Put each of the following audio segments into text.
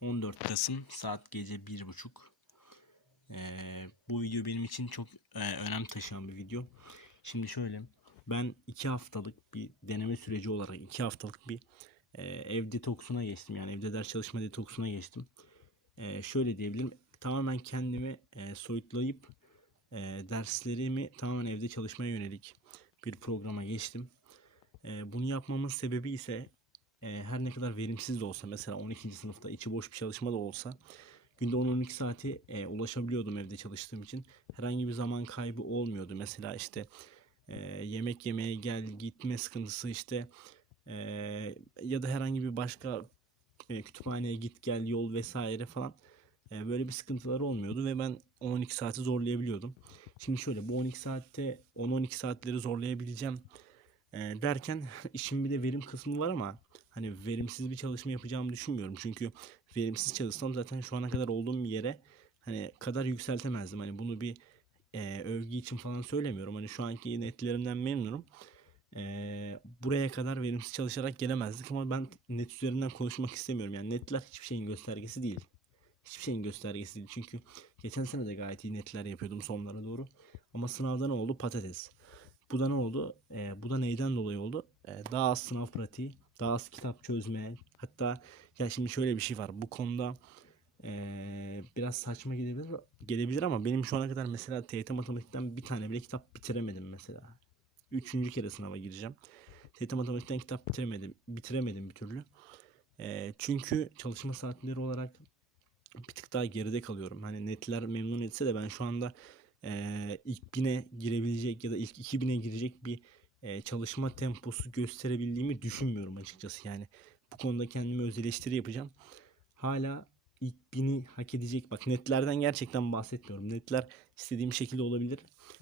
14 Kasım saat gece 1.30. Ee, bu video benim için çok e, önem taşıyan bir video. Şimdi şöyle ben 2 haftalık bir deneme süreci olarak 2 haftalık bir e, ev detoksuna geçtim. Yani evde ders çalışma detoksuna geçtim. E, şöyle diyebilirim. Tamamen kendimi e, soyutlayıp e, derslerimi tamamen evde çalışmaya yönelik bir programa geçtim. E, bunu yapmamın sebebi ise e, her ne kadar verimsiz de olsa mesela 12. sınıfta içi boş bir çalışma da olsa günde 10-12 saati e, ulaşabiliyordum evde çalıştığım için. Herhangi bir zaman kaybı olmuyordu. Mesela işte e, yemek yemeye gel gitme sıkıntısı işte e, ya da herhangi bir başka e, kütüphaneye git gel yol vesaire falan e, böyle bir sıkıntıları olmuyordu ve ben 10-12 saati zorlayabiliyordum. Şimdi şöyle bu 12 saatte 10-12 saatleri zorlayabileceğim e, derken işin bir de verim kısmı var ama hani verimsiz bir çalışma yapacağımı düşünmüyorum. Çünkü verimsiz çalışsam zaten şu ana kadar olduğum yere hani kadar yükseltemezdim. Hani bunu bir e, övgü için falan söylemiyorum. Hani şu anki netlerimden memnunum. E, buraya kadar verimsiz çalışarak gelemezdik ama ben net üzerinden konuşmak istemiyorum. Yani netler hiçbir şeyin göstergesi değil. Hiçbir şeyin göstergesi değil. Çünkü geçen sene de gayet iyi netler yapıyordum sonlara doğru. Ama sınavda ne oldu? Patates. Bu da ne oldu? E, bu da neyden dolayı oldu? E, daha az sınav pratiği, daha az kitap çözme. Hatta ya şimdi şöyle bir şey var. Bu konuda e, biraz saçma gelebilir, gelebilir ama benim şu ana kadar mesela TYT matematikten bir tane bile kitap bitiremedim mesela. Üçüncü kere sınava gireceğim. TYT matematikten kitap bitiremedim, bitiremedim bir türlü. E, çünkü çalışma saatleri olarak bir tık daha geride kalıyorum. Hani netler memnun etse de ben şu anda e, ilk bine girebilecek ya da ilk 2000'e girecek bir e, çalışma temposu gösterebildiğimi düşünmüyorum açıkçası. Yani bu konuda kendime öz eleştiri yapacağım. Hala ilk bini hak edecek. Bak netlerden gerçekten bahsetmiyorum. Netler istediğim şekilde olabilir.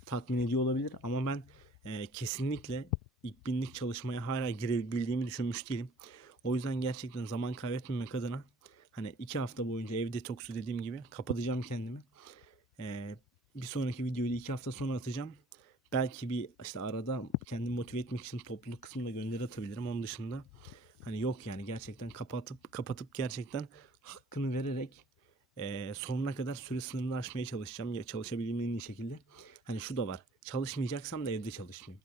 Tatmin ediyor olabilir. Ama ben e, kesinlikle ilk binlik çalışmaya hala girebildiğimi düşünmüş değilim. O yüzden gerçekten zaman kaybetmemek adına hani iki hafta boyunca ev detoksu dediğim gibi kapatacağım kendimi. E, bir sonraki videoyu iki hafta sonra atacağım. Belki bir işte arada kendimi motive etmek için topluluk kısmında gönderi atabilirim. Onun dışında hani yok yani gerçekten kapatıp kapatıp gerçekten hakkını vererek e, sonuna kadar süre sınırını aşmaya çalışacağım. Ya çalışabildiğim en iyi şekilde. Hani şu da var. Çalışmayacaksam da evde çalışmayayım.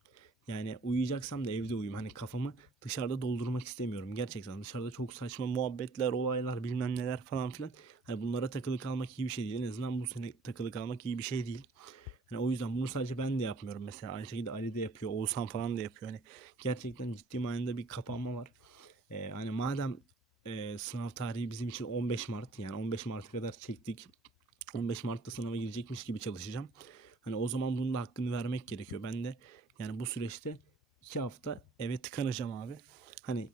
Yani uyuyacaksam da evde uyuyayım. Hani kafamı dışarıda doldurmak istemiyorum. Gerçekten dışarıda çok saçma muhabbetler, olaylar, bilmem neler falan filan. Hani bunlara takılı kalmak iyi bir şey değil. En azından bu sene takılı kalmak iyi bir şey değil. Hani o yüzden bunu sadece ben de yapmıyorum mesela. Aynı şekilde Ali de yapıyor, Oğuzhan falan da yapıyor. Hani gerçekten ciddi manada bir kapanma var. Ee, hani madem e, sınav tarihi bizim için 15 Mart yani 15 Mart'a kadar çektik. 15 Mart'ta sınava girecekmiş gibi çalışacağım. Hani o zaman bunun da hakkını vermek gerekiyor. Ben de yani bu süreçte 2 hafta eve tıkanacağım abi. Hani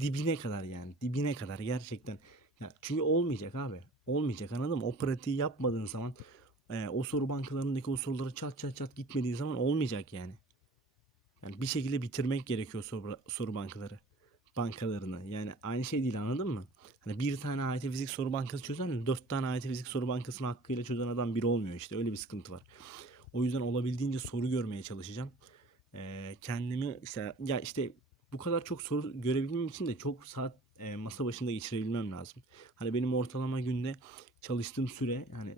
dibine kadar yani dibine kadar gerçekten. Ya çünkü olmayacak abi. Olmayacak anladın mı? O pratiği yapmadığın zaman e, o soru bankalarındaki o soruları çat çat çat gitmediği zaman olmayacak yani. Yani bir şekilde bitirmek gerekiyor soru, soru bankaları bankalarını. Yani aynı şey değil anladın mı? Hani bir tane AYT fizik soru bankası çözen dört tane AYT fizik soru bankasını hakkıyla çözen adam biri olmuyor işte. Öyle bir sıkıntı var. O yüzden olabildiğince soru görmeye çalışacağım. Ee, kendimi işte ya işte bu kadar çok soru görebilmem için de çok saat e, masa başında geçirebilmem lazım. Hani benim ortalama günde çalıştığım süre hani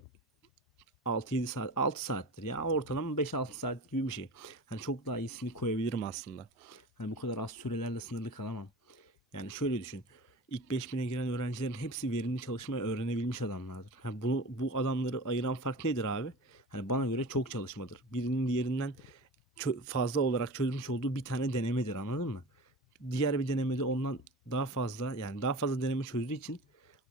6-7 saat 6 saattir ya ortalama 5-6 saat gibi bir şey. Hani çok daha iyisini koyabilirim aslında. Hani bu kadar az sürelerle sınırlı kalamam. Yani şöyle düşün. İlk 5000'e giren öğrencilerin hepsi verimli çalışmayı öğrenebilmiş adamlardır. Yani bu, bu adamları ayıran fark nedir abi? Hani bana göre çok çalışmadır. Birinin diğerinden fazla olarak çözmüş olduğu bir tane denemedir anladın mı? Diğer bir denemede ondan daha fazla yani daha fazla deneme çözdüğü için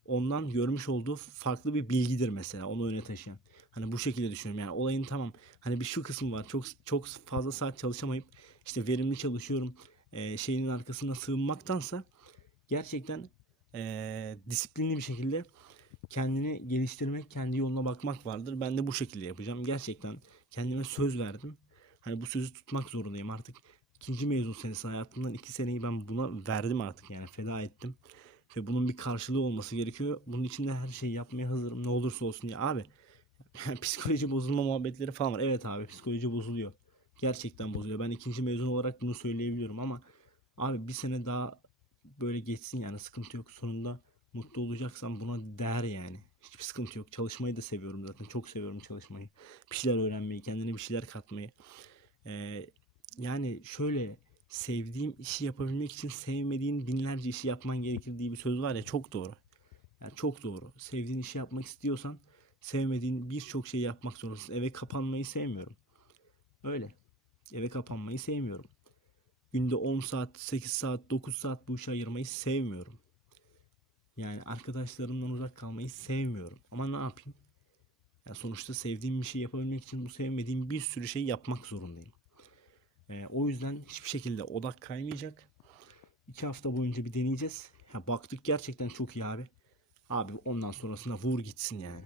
ondan görmüş olduğu farklı bir bilgidir mesela onu öne taşıyan. Hani bu şekilde düşünüyorum. Yani olayın tamam hani bir şu kısmı var. Çok çok fazla saat çalışamayıp işte verimli çalışıyorum e, şeyinin arkasına sığınmaktansa gerçekten e, disiplinli bir şekilde kendini geliştirmek, kendi yoluna bakmak vardır. Ben de bu şekilde yapacağım. Gerçekten kendime söz verdim. Hani bu sözü tutmak zorundayım artık. İkinci mezun senesi hayatımdan iki seneyi ben buna verdim artık yani feda ettim. Ve bunun bir karşılığı olması gerekiyor. Bunun için de her şeyi yapmaya hazırım ne olursa olsun ya abi. psikoloji bozulma muhabbetleri falan var. Evet abi psikoloji bozuluyor. Gerçekten bozuluyor. Ben ikinci mezun olarak bunu söyleyebiliyorum ama abi bir sene daha böyle geçsin yani sıkıntı yok. Sonunda Mutlu olacaksan buna değer yani. Hiçbir sıkıntı yok. Çalışmayı da seviyorum zaten. Çok seviyorum çalışmayı. Bir şeyler öğrenmeyi, kendine bir şeyler katmayı. Ee, yani şöyle sevdiğim işi yapabilmek için sevmediğin binlerce işi yapman gerekir diye bir söz var ya çok doğru. Yani çok doğru. Sevdiğin işi yapmak istiyorsan sevmediğin birçok şey yapmak zorundasın. Eve kapanmayı sevmiyorum. Öyle. Eve kapanmayı sevmiyorum. Günde 10 saat, 8 saat, 9 saat bu işe ayırmayı sevmiyorum. Yani arkadaşlarımdan uzak kalmayı sevmiyorum. Ama ne yapayım? Ya sonuçta sevdiğim bir şey yapabilmek için bu sevmediğim bir sürü şey yapmak zorundayım. Ee, o yüzden hiçbir şekilde odak kaymayacak. İki hafta boyunca bir deneyeceğiz. Ha, baktık gerçekten çok iyi abi. Abi ondan sonrasında vur gitsin yani.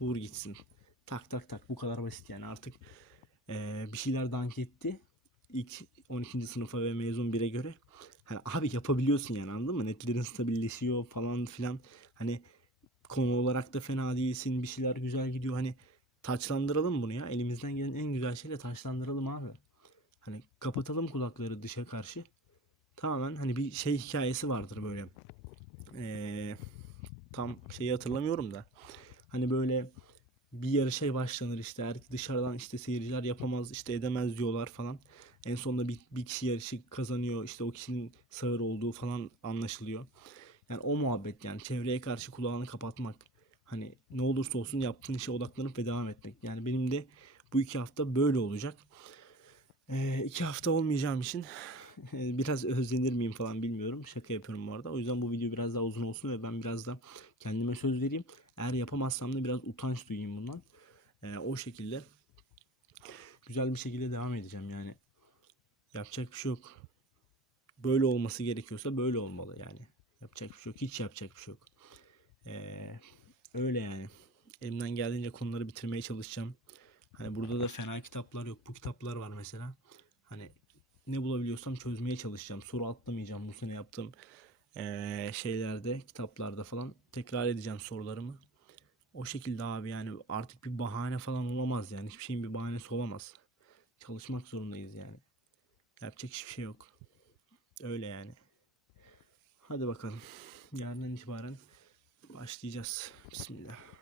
Vur gitsin. Tak tak tak bu kadar basit yani artık ee, bir şeyler dank etti. İlk 12. sınıfa ve mezun 1'e göre. Hani abi yapabiliyorsun yani anladın mı? Netlerin stabilleşiyor falan filan. Hani konu olarak da fena değilsin. Bir şeyler güzel gidiyor. Hani taçlandıralım bunu ya. Elimizden gelen en güzel şeyle taçlandıralım abi. Hani kapatalım kulakları dışa karşı. Tamamen hani bir şey hikayesi vardır böyle. Ee, tam şeyi hatırlamıyorum da. Hani böyle bir yarışa başlanır işte her dışarıdan işte seyirciler yapamaz işte edemez diyorlar falan. En sonunda bir, bir kişi yarışı kazanıyor işte o kişinin sağır olduğu falan anlaşılıyor. Yani o muhabbet yani çevreye karşı kulağını kapatmak. Hani ne olursa olsun yaptığın işe odaklanıp ve devam etmek. Yani benim de bu iki hafta böyle olacak. Ee, iki hafta olmayacağım için biraz özlenir miyim falan bilmiyorum. Şaka yapıyorum bu arada. O yüzden bu video biraz daha uzun olsun ve ben biraz da kendime söz vereyim. Eğer yapamazsam da biraz utanç duyayım bundan. Ee, o şekilde güzel bir şekilde devam edeceğim yani. Yapacak bir şey yok. Böyle olması gerekiyorsa böyle olmalı yani. Yapacak bir şey yok. Hiç yapacak bir şey yok. Ee, öyle yani. Elimden geldiğince konuları bitirmeye çalışacağım. Hani burada da fena kitaplar yok. Bu kitaplar var mesela. Hani ne bulabiliyorsam çözmeye çalışacağım. Soru atlamayacağım bu sene yaptığım şeylerde, kitaplarda falan. Tekrar edeceğim sorularımı. O şekilde abi yani artık bir bahane falan olamaz yani. Hiçbir şeyin bir bahanesi olamaz. Çalışmak zorundayız yani. Yapacak hiçbir şey yok. Öyle yani. Hadi bakalım. Yarından itibaren başlayacağız. Bismillah.